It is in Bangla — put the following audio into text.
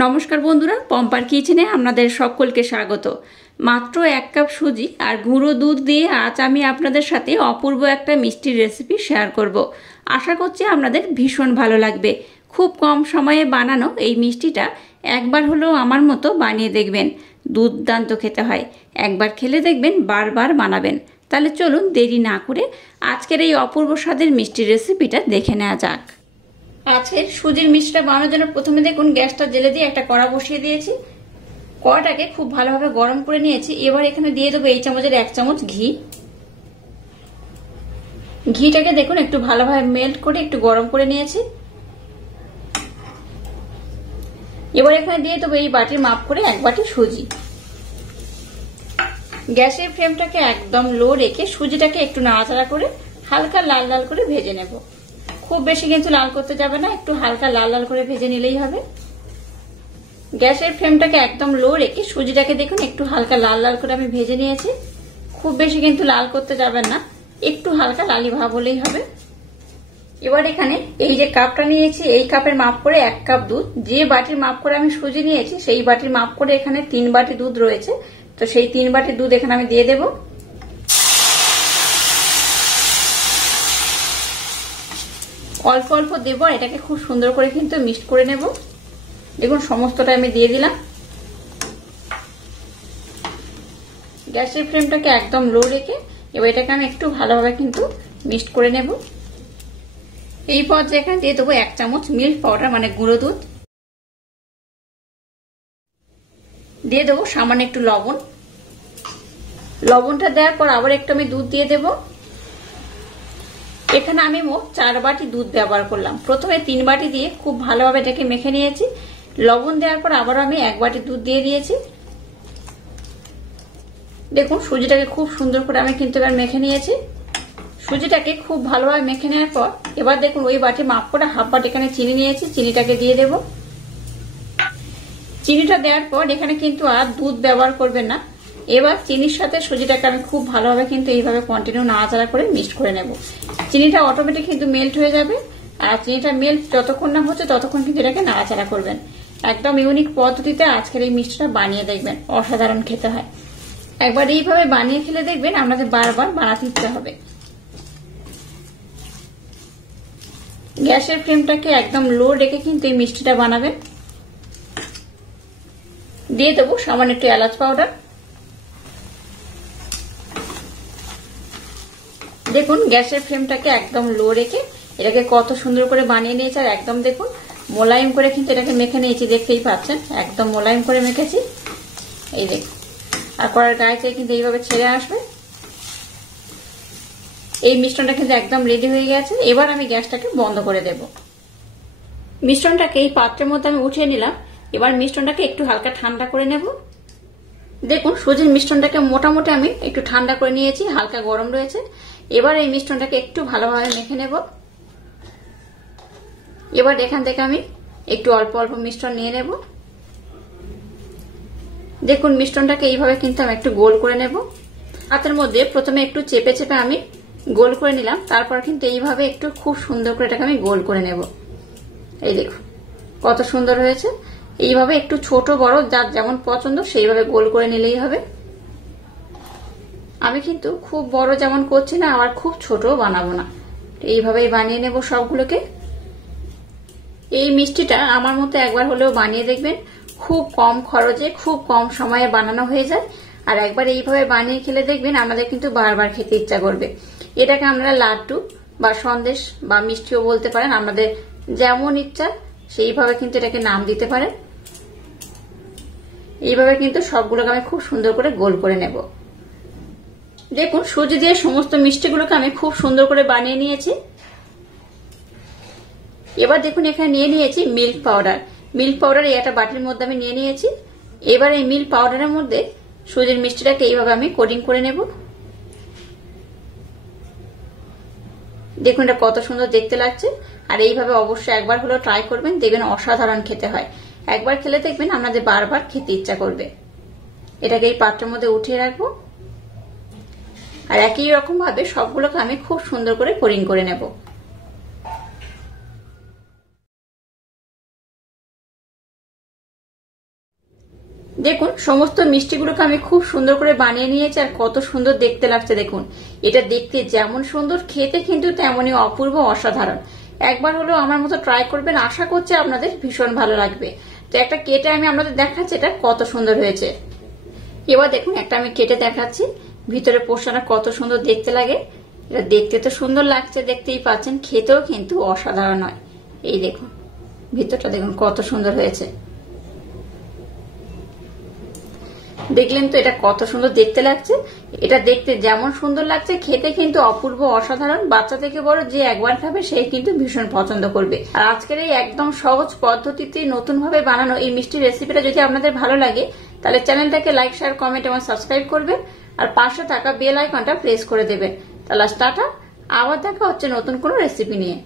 নমস্কার বন্ধুরা, পম্পার কিচেনে আপনাদের সকলকে স্বাগত। মাত্র 1 কাপ সুজি আর গুঁড়ো দুধ দিয়ে আজ আমি আপনাদের সাথে অপূর্ব একটা মিষ্টির রেসিপি শেয়ার করব। আশা করছি আপনাদের ভীষণ ভালো লাগবে। খুব কম সময়ে বানানো এই মিষ্টিটা একবার হলেও আমার মতো বানিয়ে দেখবেন, দুর্দান্ত খেতে হয়। একবার খেলে দেখবেন বারবার বানাবেন। তাহলে চলুন দেরি না করে আজকের এই অপূর্ব স্বাদের মিষ্টির রেসিপিটা দেখে নেওয়া যাক। আজকের সুজির মিষ্টিটা বানানোর জন্য প্রথমে দেখুন গ্যাসটা জ্বেলে দিয়ে একটা কড়া বসিয়ে দিয়েছি। কড়াটাকে খুব ভালোভাবে গরম করে নিয়েছি। এবার এখানে দিয়ে দেবো এই চামচের 1 চামচ ঘি। ঘিটাকে দেখুন একটু ভালোভাবে মেল্ট করে একটু গরম করে নিয়েছি। এবার এখানে দিয়ে দেবো এই বাটির মাপ করে 1 বাটি সুজি। গ্যাসের ফ্লেমটাকে একদম লো রেখে সুজিটাকে একটু নাড়াচাড়া করে হালকা লাল লাল করে ভেজে নেব। খুব বেশি কিন্তু লাল করতে যাবে না, একটু হালকা লাল লাল করে ভেজে নিলেই হবে। গ্যাসের ফ্লেমটাকে একদম লো রেখে সুজিটাকে দেখুন একটু হালকা লাল লাল করে আমি ভেজে নিয়েছি। খুব বেশি কিন্তু লাল করতে যাবেন না, একটু হালকা লালি ভাব হলেই হবে। এবার এখানে এই যে কাপটা নিয়েছি এই কাপের মাপ করে 1 কাপ দুধ, যে বাটির মাপ করে আমি সুজি নিয়েছি সেই বাটির মাপ করে এখানে 3 বাটি দুধ রয়েছে, তো সেই 3 বাটি দুধ এখানে আমি দিয়ে দেবো। অল্প অল্প দেবো, এটাকে খুব সুন্দর করে কিন্তু মিক্সড করে নেব। দেখুন সমস্তটা আমি দিয়ে দিলাম। গ্যাসের ফ্লেমটাকে একদম লো রেখে এবার এটাকে আমি একটু ভালোভাবে কিন্তু মিক্সড করে নেব। এই পর্যায়ে এখানে দিয়ে দেবো 1 চামচ মিল্ক পাউডার মানে গুঁড়ো দুধ। দিয়ে দেবো সামান্য একটু লবণ। লবণটা দেওয়ার পর আবার একটু আমি দুধ দিয়ে দেবো। এখানে আমি মোট 4 বাটি দুধ ব্যবহার করলাম। প্রথমে 3 বাটি দিয়ে খুব ভালোভাবে এটাকে মেখে নিয়েছি। লবণ দেওয়ার পর আবারও আমি 1 বাটি দুধ দিয়ে দিয়েছি। দেখুন সুজিটাকে খুব সুন্দর করে আমি কিন্তু এবার মেখে নিয়েছি। সুজিটাকে খুব ভালোভাবে মেখে নেওয়ার পর এবার দেখুন ওই বাটি মাপ করে হাফ বাটি এখানে চিনি নিয়েছি, চিনিটাকে দিয়ে দেব। চিনিটা দেওয়ার পর এখানে কিন্তু আর দুধ ব্যবহার করবেন না। এবার চিনির সাথে সুজিটাকে আমি খুব ভালোভাবে কিন্তু এইভাবে কন্টিনিউ নাড়াচাড়া করে মিক্সড করে নেব। চিনিটা অটোমেটিক কিন্তু মেল্ট হয়ে যাবে, আর চিনিটা মেল্ট যতক্ষণ না হচ্ছে ততক্ষণ কিন্তু এটাকে নাড়াচাড়া করবেন। একদম ইউনিক পদ্ধতিতে আজকের এই মিষ্টিটা বানিয়ে দেখবেন, অসাধারণ খেতে হয়। একবার এইভাবে বানিয়ে খেলে দেখবেন আপনাদের বারবার বানাতে ইচ্ছে হবে। গ্যাসের ফ্লেমটাকে একদম লো রেখে কিন্তু এই মিষ্টিটা বানাবেন। দিয়ে দেবো সামান্য একটু এলাচ পাউডার। দেখুন গ্যাসের ফ্লেমটাকে একদম লো রেখে এটাকে কত সুন্দর করে বানিয়ে নিয়েছে, আর একদম দেখুন মোলায়েম করে কিন্তু এটাকে মেখে নিয়েছি, দেখতেই পাচ্ছেন একদম মোলায়েম করে মেখেছি। এই দেখুন, আর কড়ার গায়ে থেকে কিন্তু এইভাবে ছেড়ে আসবে। এই মিশ্রণটা কিন্তু একদম রেডি হয়ে গেছে। এবার আমি গ্যাসটাকে বন্ধ করে দেব। মিশ্রণটাকে এই পাত্রের মধ্যে আমি উঠিয়ে নিলাম। এবার মিশ্রণটাকে একটু হালকা ঠান্ডা করে নেব। দেখুন সুজির মিশ্রণটাকে মোটামুটি আমি একটু ঠান্ডা করে নিয়েছি, হালকা গরম রয়েছে। এবার এই মিশ্রণটাকে একটু ভালোভাবে মেখে নেব। এবার এখান থেকে আমি একটু অল্প অল্প মিশ্রণ নিয়ে নেব। দেখুন মিশ্রণটাকে এইভাবে কিন্তু আমি একটু গোল করে নেব। হাতের মধ্যে প্রথমে একটু চেপে চেপে আমি গোল করে নিলাম, তারপর কিন্তু এইভাবে একটু খুব সুন্দর করে এটাকে আমি গোল করে নেব। এই দেখুন কত সুন্দর হয়েছে। এইভাবে একটু ছোট বড় যার যেমন পছন্দ সেইভাবে গোল করে নিলেই হবে। আমি কিন্তু খুব বড় যেমন করছি না, আবার খুব ছোট বানাবো না, এইভাবেই বানিয়ে নেব সবগুলোকে। এই মিষ্টিটা আমার মতো একবার হলেও বানিয়ে দেখবেন, খুব কম খরচে খুব কম সময়ে বানানো হয়ে যায়। আর একবার এইভাবে বানিয়ে খেলে দেখবেন আমাদের কিন্তু বারবার খেতে ইচ্ছা করবে। এটাকে আমরা লাড্ডু বা সন্দেশ বা মিষ্টিও বলতে পারেন, আমাদের যেমন ইচ্ছা সেইভাবে কিন্তু এটাকে নাম দিতে পারেন। এইভাবে কিন্তু সবগুলোকে আমি খুব সুন্দর করে গোল করে নেব। দেখুন সুজি দিয়ে সমস্ত মিষ্টিগুলোকে আমি খুব সুন্দর করে বানিয়ে নিয়েছি। এবার দেখুন এখানে নিয়ে নিয়েছি মিল্ক পাউডার। মিল্ক পাউডার এই একটা বাটির মধ্যে আমি নিয়ে নিয়েছি। এবার এই মিল্ক পাউডারের মধ্যে সুজির মিষ্টিটাকে এইভাবে আমি কোটিং করে নেব। দেখুন এটা কত সুন্দর দেখতে লাগছে। আর এইভাবে অবশ্যই একবার হলেও ট্রাই করবেন, দেখবেন অসাধারণ খেতে হয়। একবার খেলে দেখবেন আপনাদের বারবার খেতে ইচ্ছা করবে। এটাকে এই পাত্রের মধ্যে উঠিয়ে রাখবো। আর একই রকম ভাবে সবগুলোকে আমি খুব সুন্দর করে কোটিং করে নেব। দেখুন সমস্ত মিষ্টিগুলোকে আমি খুব সুন্দর করে বানিয়ে নিয়েছি আর কত সুন্দর দেখতে লাগছে দেখুন। এটা দেখতে যেমন সুন্দর খেতে কিন্তু তেমনই অপূর্ব অসাধারণ। একবার হলো আমার মতো ট্রাই করবেন, আশা করছি আপনাদের ভীষণ ভালো লাগবে। তো একটা কেটে আমি আপনাদের দেখাচ্ছি এটা কত সুন্দর হয়েছে। এবার দেখুন একটা আমি কেটে দেখাচ্ছি, ভিতরে পোষাটা কত সুন্দর দেখতে লাগে। এটা দেখতে তো সুন্দর লাগছে, দেখতেই পাচ্ছেন, খেতেও কিন্তু অসাধারণ হয়। এই দেখুন ভিতরটা দেখুন কত সুন্দর হয়েছে। দেখলেন তো এটা কত সুন্দর দেখতে লাগছে। এটা দেখতে যেমন সুন্দর লাগছে খেতে কিন্তু অপূর্ব অসাধারণ। বাচ্চা থেকে বড় যে একবার খাবে সেই কিন্তু ভীষণ পছন্দ করবে। আর আজকের এই একদম সহজ পদ্ধতিতে নতুন ভাবে বানানো এই মিষ্টি রেসিপিটা যদি আপনাদের ভালো লাগে তাহলে চ্যানেলটাকে লাইক, শেয়ার, কমেন্ট এবং সাবস্ক্রাইব করবেন আর পাশে থাকা বেল আইকনটা প্রেস করে দেবেন। তাহলে টাটা, আবার দেখা হচ্ছে নতুন কোনো রেসিপি নিয়ে।